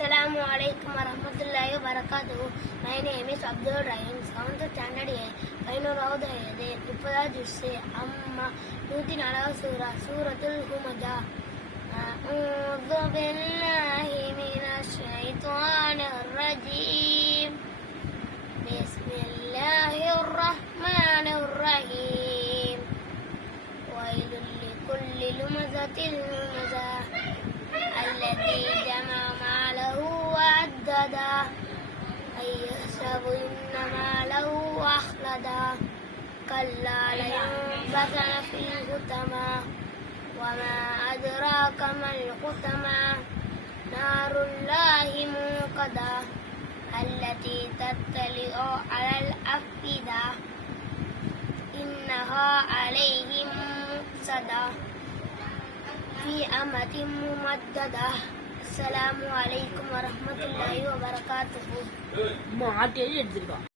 Assalamu alaikum warahmatullahi wabarakatuh. My name is Abdul Rahim. 7th standard A. Kainuraud Hayade. 30 Jusse. Amma. 104 Surah. Suratul Humajah. أعوذ بالله من الشيطان الرجيم. بسم الله الرحمن الرحيم. ويل لكل لمزة لمزة الذي جمع ماله وعدده أيحسب أن ماله أخلده كلا لينبذن في الحطمة وما أدراك ما الحطمة نار الله موقدة التي تطلع على الأفئدة إنها عليهم مؤصدة في أمد ممددة. السلام عليكم ورحمة الله وبركاته.